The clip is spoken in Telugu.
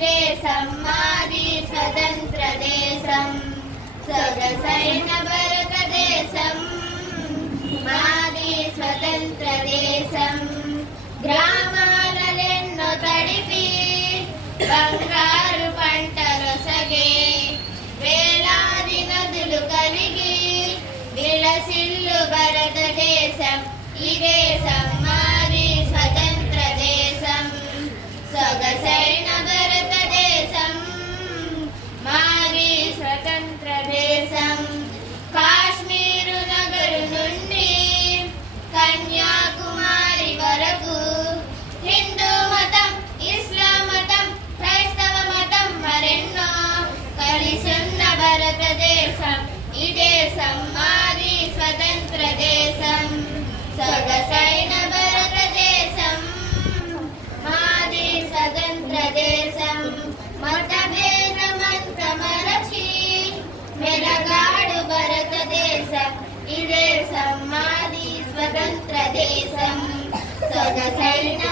దేశం మాది స్వతంత్ర దేశం సొగసైన భారతదేశం మాది స్వతంత్ర దేశం గ్రామాలెన్నో తడిపి బంగారు పంటలొసగే వేలాది నదులు కలిగి విలసిల్లు భారతదేశం ఈ దేశం మాది స్వతంత్ర దేశం సొగసైన భారతదేశం మాది స్వతంత్ర దేశం కాశ్మీరు నగరు నుండి కన్యాకుమారి వరకు హిందూ మతం ఇస్లాం మతం క్రైస్తవ మతం మరెన్నో కలిసున్న భారతదేశం ఈ దేశం మాది స్వతంత్ర దేశం సొగసైన భారతదేశం మాది స్వతంత్ర దేశం మతభేదమంత మరచి మెలగాడు భారతదేశం ఈ దేశం మాది స్వతంత్ర దేశం సొగసైన